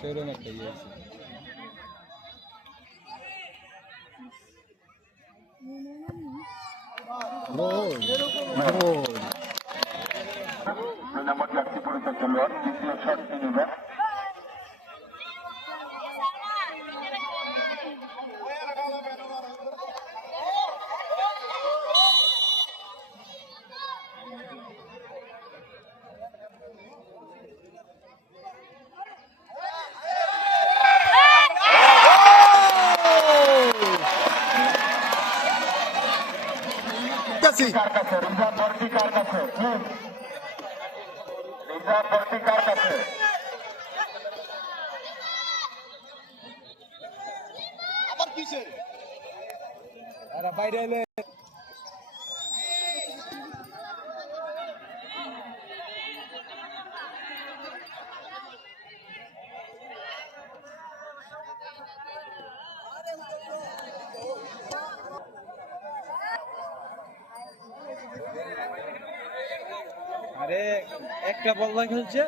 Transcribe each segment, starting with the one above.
Cero en experiencia. Gol. Gol. Gol. আরে বাইরে এলে আরে একটা বল না খেলছে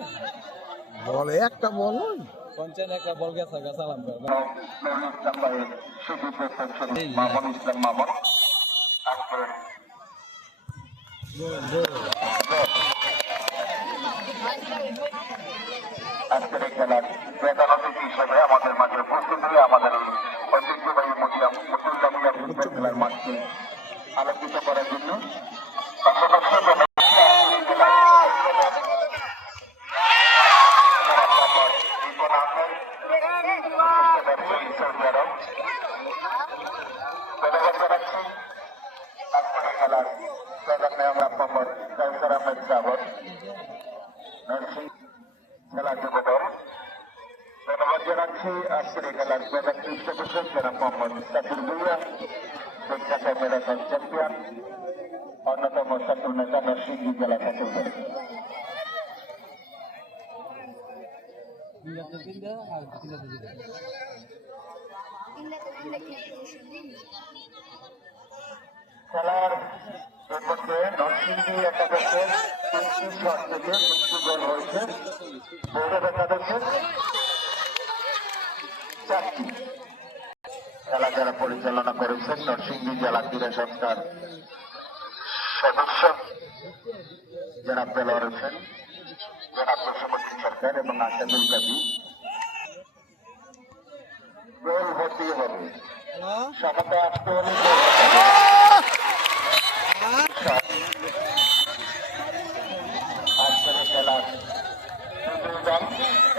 বলে একটা বল পঞ্চান্ন একটা বল গেছে মামুন তারপরে আজকের এই খেলার প্রধান অতিথি হিসেবে আমাদের মাঝে উপস্থিত হয়ে আমাদের ঐতিহ্যবাহী মিয়া ফুটবল খেলার মাঠকে আলোকিত করার জন্য পাশাপাশি sakne nanti satu di Salam. Narsingdi তিনটি শট থেকে হয়েছে চারটি খেলা যারা পরিচালনা করেছেন নরসিংদী জেলা ক্রীড়া সংস্থার সদস্য জনাব দেলোয়ার হোসেন জনাব বসুমতী সরকার এবং আসাদুল কাজী গোল হতেই হবে সমতা আসতে হলে trắng